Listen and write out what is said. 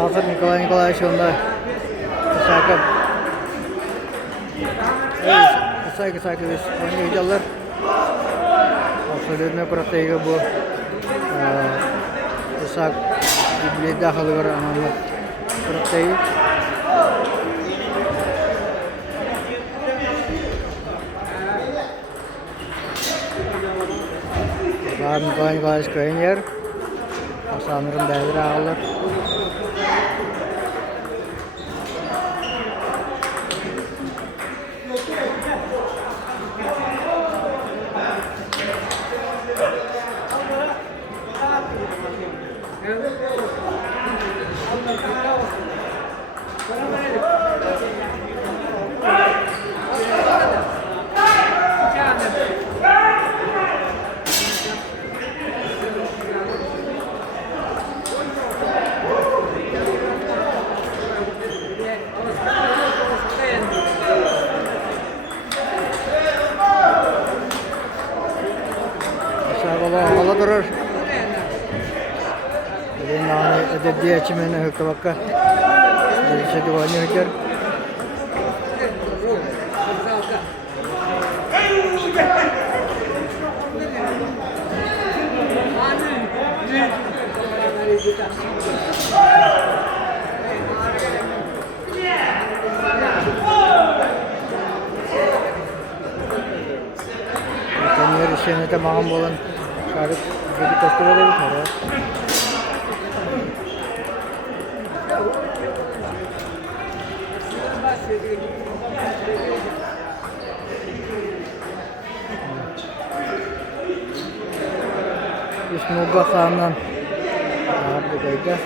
Safir Nikolay Nikolaevich onda kısaka kısa biz oyunu gidiyorlar. Aslında kuraqtayga bu kısa bir daxili var ama kuraqtayga Nikolay Nikolaevich köyün yer. Sanırım devir ağırlar. Havalı durur. Yani ödediği çimene hükü bakka. Dedi oynuyor. Kendileri işlerine de mahum olan şarkı bir kostu verelim oraya. İsmi Uga Khan'dan. Harbi kayda.